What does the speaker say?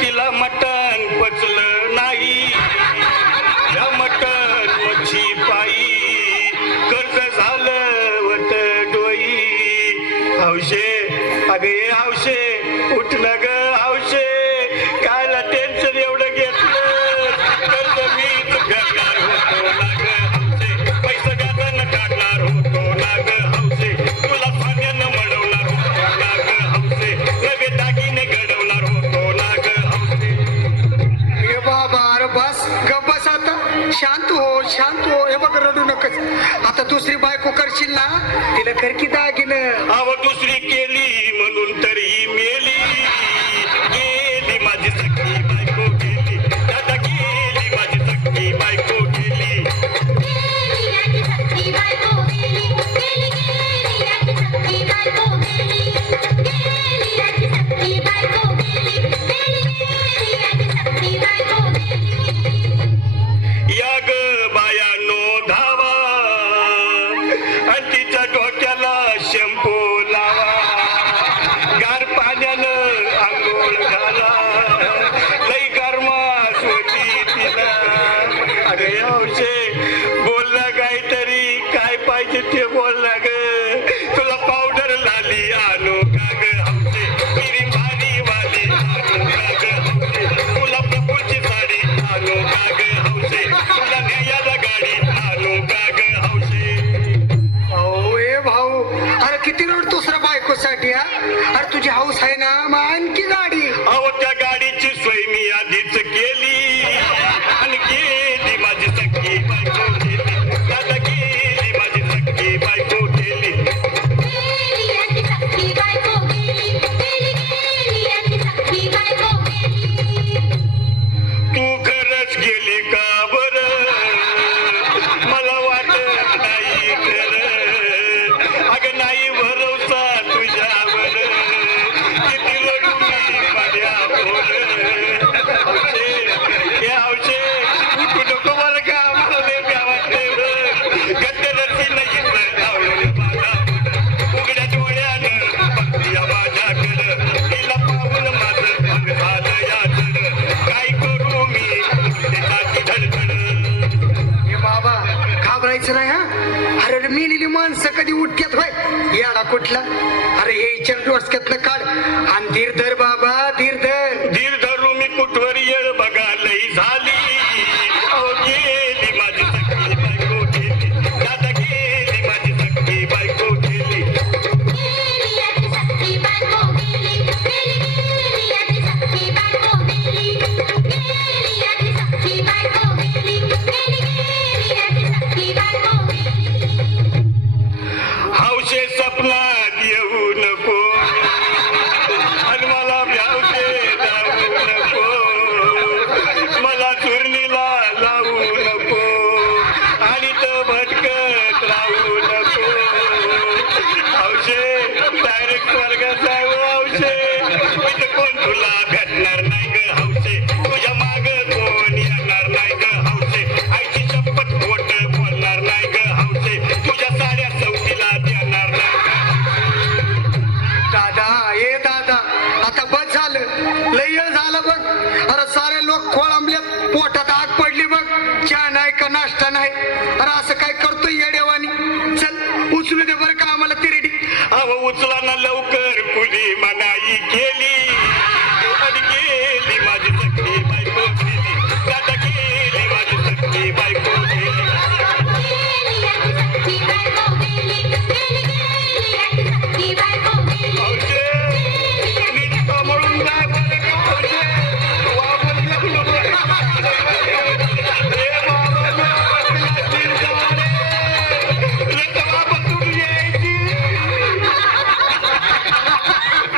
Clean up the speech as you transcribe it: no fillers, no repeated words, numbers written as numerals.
तिला मटण पचलं नाही, या मटण मच्छी पायी कर्ज झालं वट डोई. हौशे अगे हौशे उठ न ग हौशे, कायला टेन्शन एवढं घेतलं, कर्ज मीच फेडणार होतो ना ग हौशे, पैसे व्याजानं काढणार होतो ना ग हौशे, तुला सोन्यानं मळवणार होतो ना ग हौशे, नवे दागिने घडवणार होतो ना ग हौशे. हे बाबा अरे बस गप बस आता, शांत हो. हे बघ रडू नकच. आता दुसरी बायको करशील ना, तिला कर की दागिनं. अव दुसरी केली म्हणून तरी मेली, गेली माझी सख्खी बायको गेली, दादा गेली माझी सख्खी बायको गेली. या ग बायानो धावा आणि तिच्या डोक्याला शॅम्पू लावा, गार पाण्यानं आंघोळ घाला, लई गरमास होती तिला. अरे हौशे बोल ना काहीतरी, काय पाहिजे ते बोल ना ग, तुला पावडर लाली आणू का ग हौशे, क्रीम भारी वाली आणू का ग हौशे, तुला प्रभूची साडी आणू का ग हौशे, तुला न्यायाला गाडी आणू का ग हौशे. अहो ए भाऊ, अरे किती रोड दुसऱ्या बायकोसाठी हा. अरे तुझी हाऊस आहे ना, मग आणखी गाडी. अहो त्या गाडीची सोय मी आधीच केली, आणि गेली माझी सख्खी बायको गेली, दादा गेली माझी सख्खी बायको गेली. तू खरंच गेली का बरं, मला वाटत नाही खरं, अगं नाही भरोसा तुझ्यावर, किती रडू मी माझ्यावर. हौशे हे हौशे उठू नको बरं का, मला लय भ्या वाटतंय बरं, गद्दरची नाही आवडलं मला, उघड्या डोळ्यानं बघती माझ्याकडं, तिला पाहून माझं अंग झालं याचलं, काय करू मी त्याची धडधड. हे बाबा घाबरायचं नाही हा. अरे मेलेली माणसं कधी उठक्यात होय, येडा कुठला. अरे हे विचार डोसक्यातनं काढ आणि धीर धर बाबा, धीर धर. धीर धरू मी कुठवर येळ बघा लई झाली, अहो गेली माझी सख्खी बायको गेली, दादा गेली माझी सख्खी बायको गेली. हौशे सपनात येऊ नको, आणि मला भ्यावते जाऊ नको, मला चुरणीला लावू नको, आणि तो भटकत राहू नको. हौशे डायरेक्ट स्वर्गात जाऊ हौशे, इथं कोण तुला भेटणार नाही ग हौशे, तुझ्या माग कोण येणार नाही ग हौशे, आईची शपथ खोट बोलणार नाही ग हौशे, तुझ्या साड्या चौकीला देणार नाही ग. दादा ए दादा, आता बस झालं, लय वेळ झालं बघ. अरे सारे लोक खोळंबलेत, पोटात आग पडली बघ, चहा नाही का नाश्ता नाही. अरे असं काय करतोय येडेवानी. चल उचलू दे बरं का आम्हाला तिरडी. अहो उचला ना लवकर